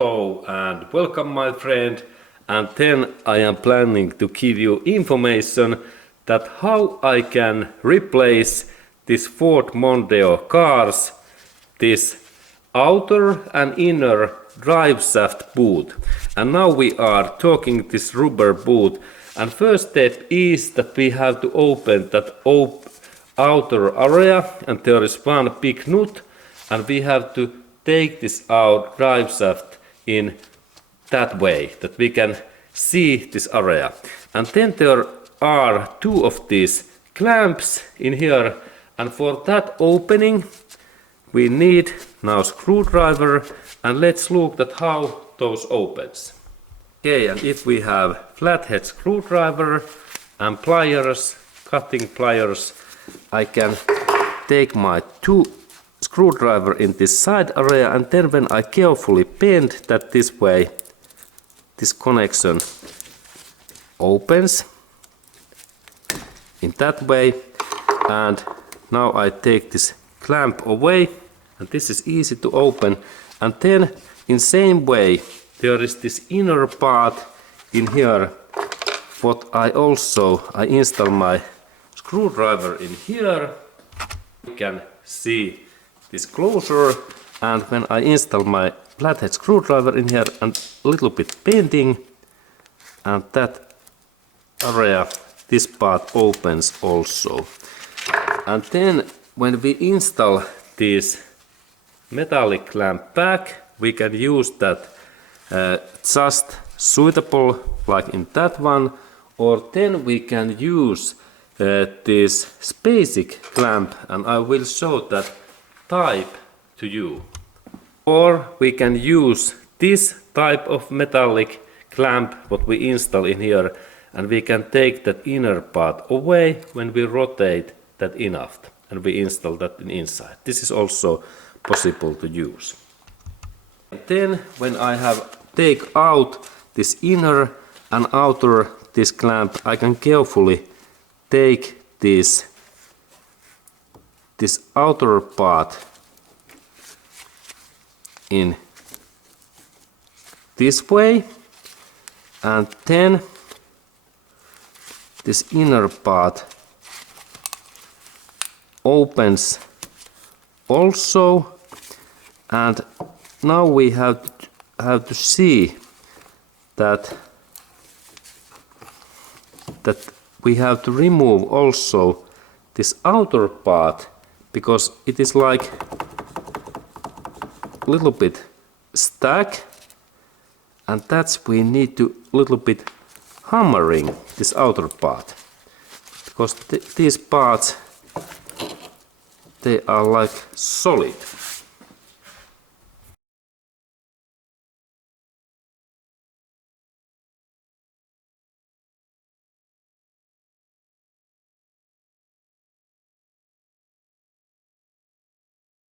Hello and welcome my friend, and then I am planning to give you information that how I can replace this Ford Mondeo cars, this outer and inner drive shaft boot. And now we are talking this rubber boot, and first step is that we have to open that outer area, and there is one big nut, and we have to take this out drive shaft in that way that we can see this area. And then there are two of these clamps in here, and for that opening we need now screwdriver, and let's look at how those opens. Okay, and if we have flathead screwdriver and pliers, cutting pliers, I can take my two screwdriver in this side area, and then when I carefully bend that this way, this connection opens in that way. And now I take this clamp away, and this is easy to open. And then in same way there is this inner part in here, what I install my screwdriver in here. You can see this closer, and when I install my flathead screwdriver in here and a little bit bending, and that area, this part opens also. And then when we install this metallic clamp back, we can use that just suitable like in that one, or then we can use this basic clamp, and I will show that type to you. Or we can use this type of metallic clamp what we install in here, and we can take that inner part away when we rotate that enough, and we install that inside. This is also possible to use. And then when I have take out this inner and outer this clamp, I can carefully take this outer part in this way, and then this inner part opens also. And now we have to see that we have to remove also this outer part, because it is like a little bit stuck, and that's we need to little bit hammering this outer part, because these parts, they are like solid.